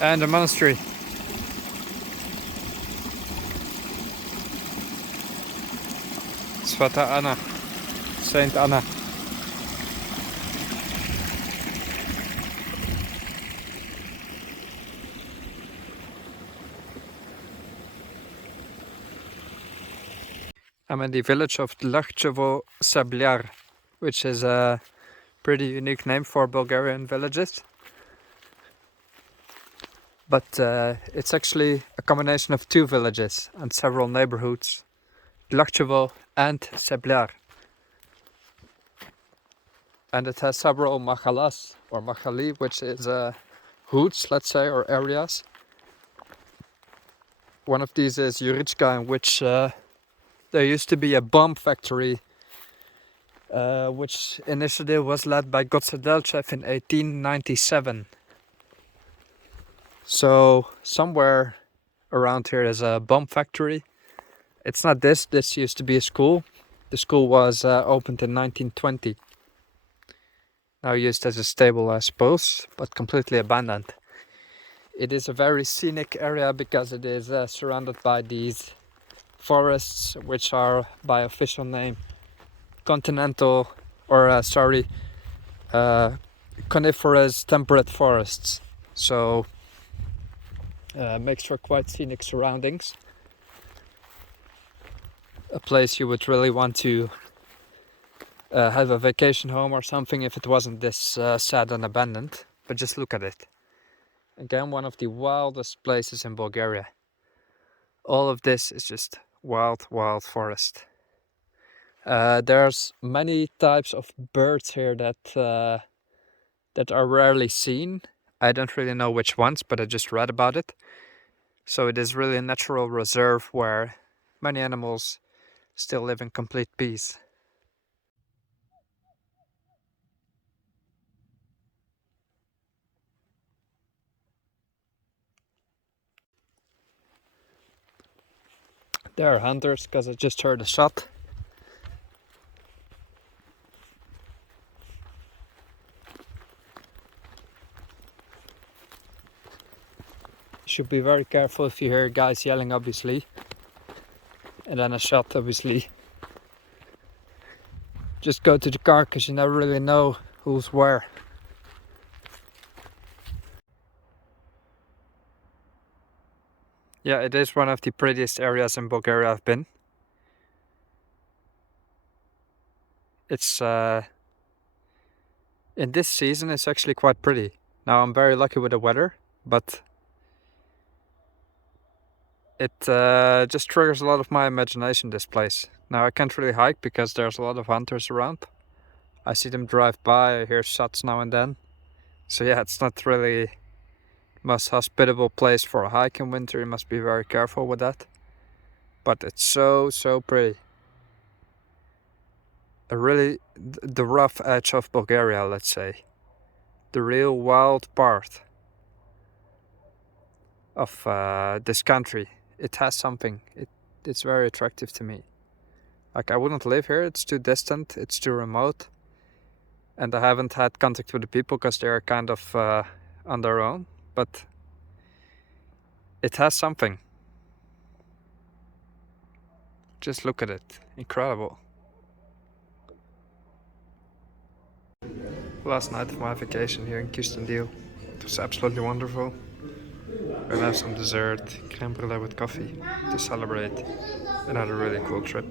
And a monastery. Sveta Anna, Saint Anna. I'm in the village of Dlachchevo Sablyar, which is a pretty unique name for Bulgarian villages. But it's actually a combination of two villages and several neighborhoods, Dlachchevo and Sablyar. And it has several mahalas or mahali, which is hoods, let's say, or areas. One of these is Yurichka, in which there used to be a bomb factory, which initially was led by Gotsadelchev in 1897. So somewhere around here is a bomb factory. It's not this. This used to be a school. The school was opened in 1920. Now used as a stable, I suppose, but completely abandoned. It is a very scenic area because it is surrounded by these forests, which are by official name continental, or coniferous temperate forests. So makes for quite scenic surroundings. A place you would really want to have a vacation home or something if it wasn't this sad and abandoned. But just look at it. Again, one of the wildest places in Bulgaria. All of this is just wild forest. There's many types of birds here that are rarely seen. I don't really know which ones, but I just read about it. So it is really a natural reserve where many animals still live in complete peace. There are hunters, because I just heard a shot. You should be very careful if you hear guys yelling, obviously. And then a shot, obviously. Just go to the car, because you never really know who's where. Yeah, it is one of the prettiest areas in Bulgaria I've been. It's in this season it's actually quite pretty. Now I'm very lucky with the weather, but it just triggers a lot of my imagination, this place. Now I can't really hike because there's a lot of hunters around. I see them drive by, I hear shots now and then. So yeah, it's not really most hospitable place for a hike in winter. You must be very careful with that. But it's so pretty. Really the rough edge of Bulgaria, let's say. The real wild part of this country. It has something. It's very attractive to me. Like, I wouldn't live here. It's too distant. It's too remote. And I haven't had contact with the people because they're kind of on their own. But it has something. Just look at it. Incredible. Last night of my vacation here in Kustendil. It was absolutely wonderful. We'll have some dessert, crème brûlée with coffee to celebrate another really cool trip.